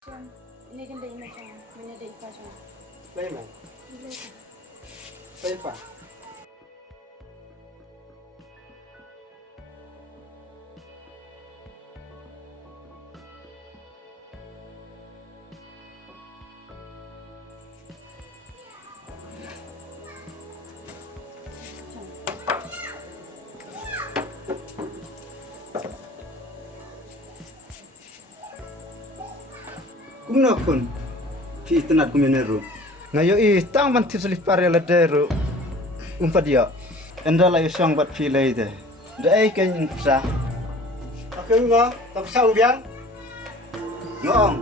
Ini kan dari macam mana dari pasal. Laiman. Saifa. Kumna kun fi tenat kumeneru ngayo tang ban tisli pare la deru umpadia enda la yosong bat fi leide de ai ken sa akeng nga tak sa ubiang ngong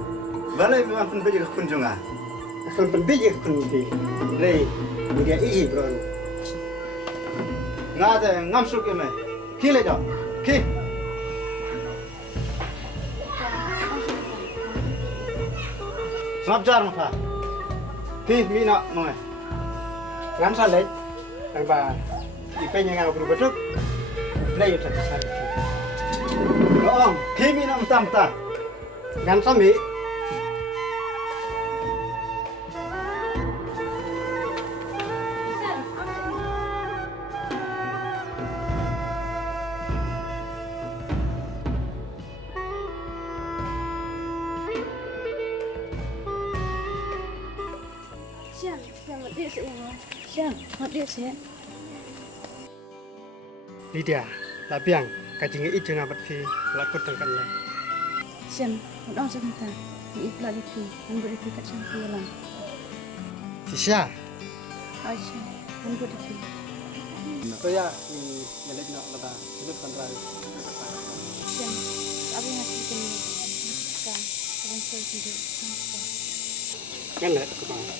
balai mi wan beje kun jonga akan beje kun fi le dia ii bro ngade ngam suk eme ki le da ki Snapjar maka, pi mina mengai, ngam saleh, tanpa ipen yang aku berbentuk, play itu saleh. Loong, pi mina mata, ngam sami. Lydia, labiang, kajing itu ngabat fi lakut tengkan le. Sian, udah sebentar. Ini ipla gitu, nunggu itu kat sampai lang. Sisya. Aisyah, nunggu itu. So ya, ini melek nak lada, ini pandai. Sian, apa yang aku bikin ni? Kan, abang saya tidur. Kan le, kemana?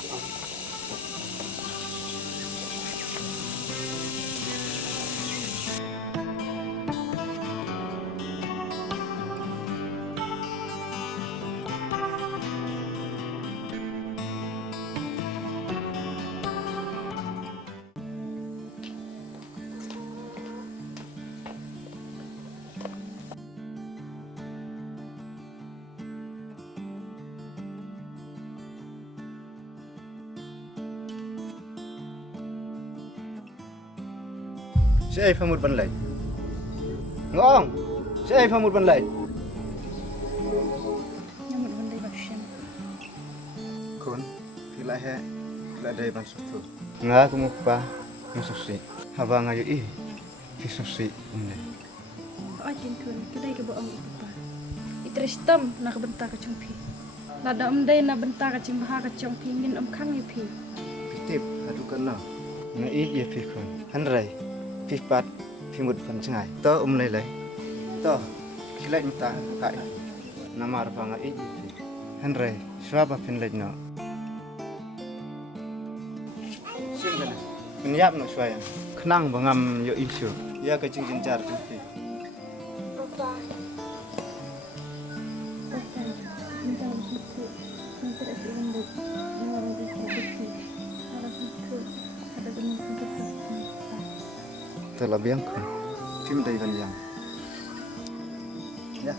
Si ai famut ban lai. Ngong, si ai famut ban lai. Nyamut benda bagian. Kun, fila he, fila dai ban sutu. Nga aku mukpa, ngasusi. Haba ngayu fisusi ini. Ajin kun, kedai ke bohong itu pa. Itristam nak bentar ke cungpi. Nada umdai nak bentar ke cingbaha ke cungpi ngin kang pi. Pitip, aduh kena. Nga ye fikun. Hanrai. Pipat pimut pancengai to lele to kilai minta kai namar panga iji henre swaba pinlej no singana penyap no swaya kenang bangam yo isu ya kecing jencar tuh terlebih yang tim dari yang ya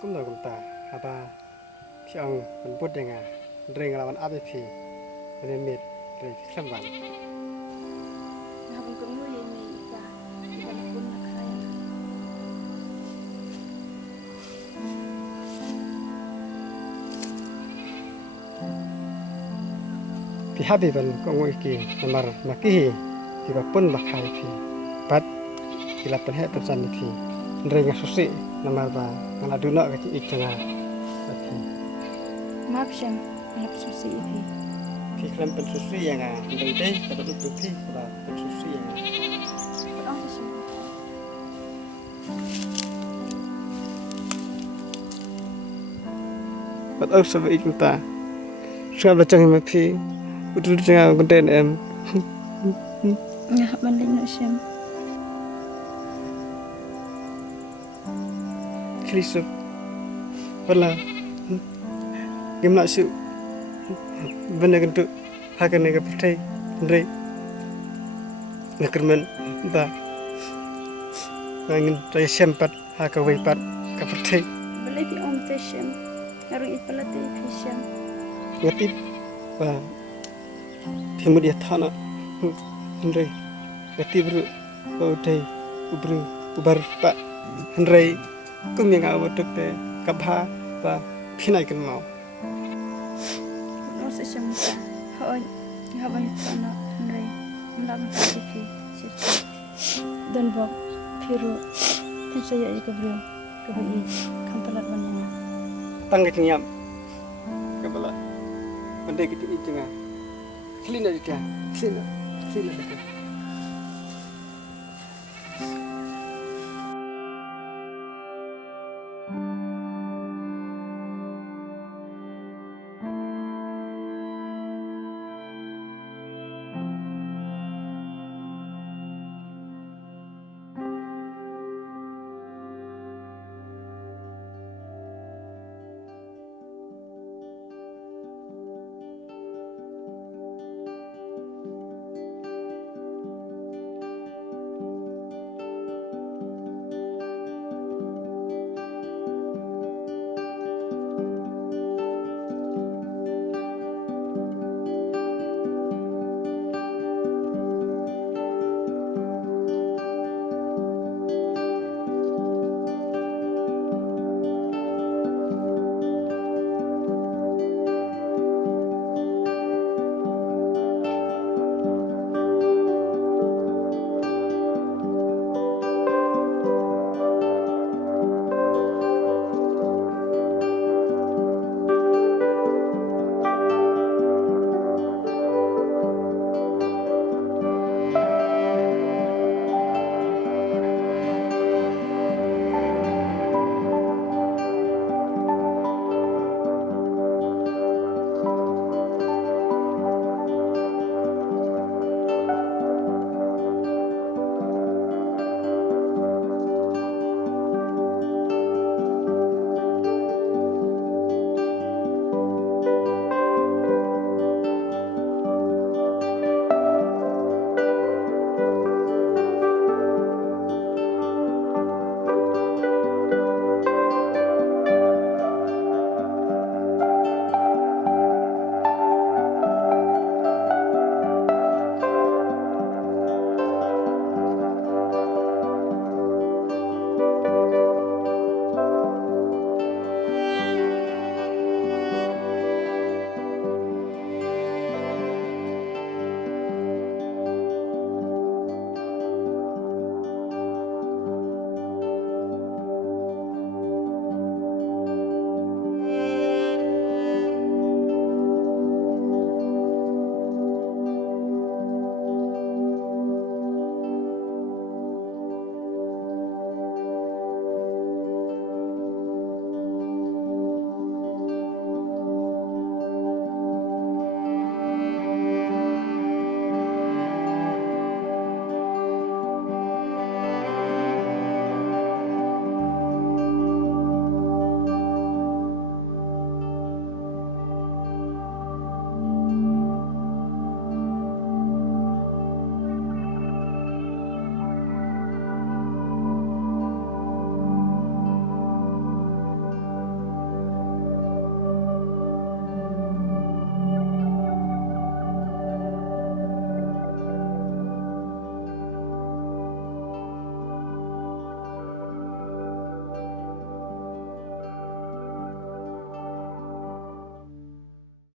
cũng là cũng ta apa siang menput dengan ring lawan APP dan mid dari Selatan Happy ban ko ngoi ki namar makihi ki ba pun bakai phi pat kila pen he pesan phi ndrenga susi namar ba ngala duna ka itanga phi Maaf siang, anak susi ini. phi klam pen susi yang ndai dei ka ba tu phi ba pen susi yang Udah sih. pat au sa ba ikta sab la chang ma phi utul chang konten em Ya, banding nak siang. Krisop wala gimna su bener tu hakan nega pertai Andre nakerman ba angin raya sempat haka waipat ka pertai Boleh di om teshem. Ngarung ipala te fishem. ngatip ba pemud ya thana Andre ngatip ru utai ubru ubar pa Andre kumyang awatuk te kabha ba phinai kan mau No se shamsa. Hoy, habang itana nrai. Mlam ta fi. Dan bok firu. Kan saya ika bro. Kabai kampalat manana. tangga nyam kabala Andre gitu itanga klina dia klina